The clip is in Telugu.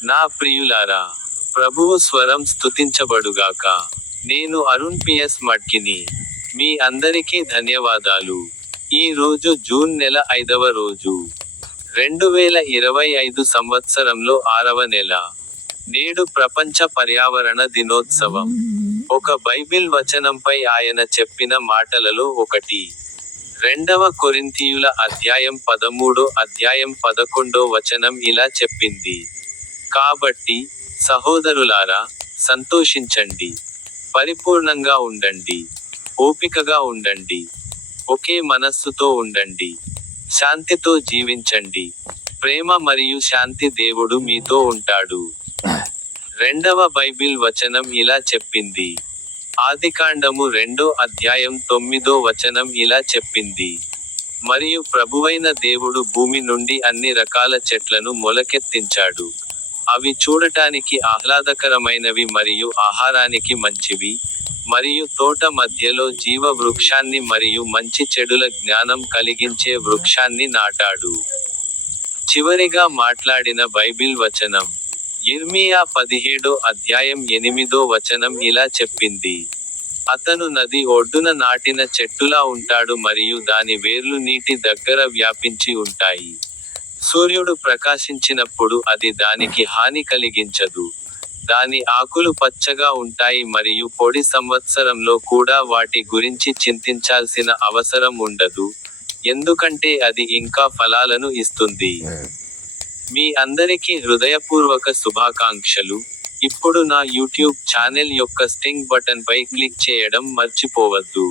నా ప్రియులారా, ప్రభువు స్వరం స్తుతించబడుగాక. నేను అరుణ్ పిఎస్ మడ్కిని. మీ అందరికీ ధన్యవాదాలు. ఈ రోజు జూన్ నెల 5వ రోజు. 2025 సంవత్సరంలో 6వ నెల. నేడు ప్రపంచ పర్యావరణ దినోత్సవం. ఒక బైబిల్ వచనంపై ఆయన చెప్పిన మాటలలో ఒకటి. 2వ కొరింథీయుల అధ్యాయం 13 వచనం ఇలా చెప్పింది. కాబట్టి, సహోదరులారా, సంతోషించండి. పరిపూర్ణంగా ఉండండి. ఓపికగా ఉండండి. ఒకే మనస్సుతో ఉండండి. శాంతితో జీవించండి. ప్రేమ మరియు శాంతి దేవుడు మీతో ఉంటాడు. 2వ బైబిల్ వచనం ఇలా చెప్పింది. ఆదికాండము 2వ అధ్యాయం 9వ వచనం ఇలా చెప్పింది. మరియు ప్రభువైన దేవుడు భూమి నుండి అన్ని రకాల చెట్లను మొలకెత్తించాడు. అవి చూడటానికి ఆహ్లాదకరమైనవి మరియు ఆహారానికి మంచివి. మరియు తోట మధ్యలో జీవ వృక్షాన్ని మరియు మంచి చెడుల జ్ఞానం కలిగించే వృక్షాన్ని నాటాడు. చివరిగా మాట్లాడిన బైబిల్ వచనం. యిర్మీయా 17వ అధ్యాయం 8వ వచనం ఇలా చెప్పింది. అతను నది ఒడ్డున నాటిన చెట్టులా ఉంటాడు మరియు దాని వేర్లు నీటి దగ్గర వ్యాపించి ఉంటాయి. సూర్యుడు ప్రకాశించినప్పుడు అది దానికి హాని కలిగించదు. దాని ఆకులు పచ్చగా ఉంటాయి మరియు పొడి సంవత్సరంలో కూడా వాటి గురించి చింతించాల్సిన అవసరం ఉండదు, ఎందుకంటే అది ఇంకా ఫలాలను ఇస్తుంది. మీ అందరికీ హృదయపూర్వక శుభాకాంక్షలు. ఇప్పుడు నా యూట్యూబ్ ఛానెల్ యొక్క స్టింగ్ బటన్ పై క్లిక్ చేయడం మర్చిపోవద్దు.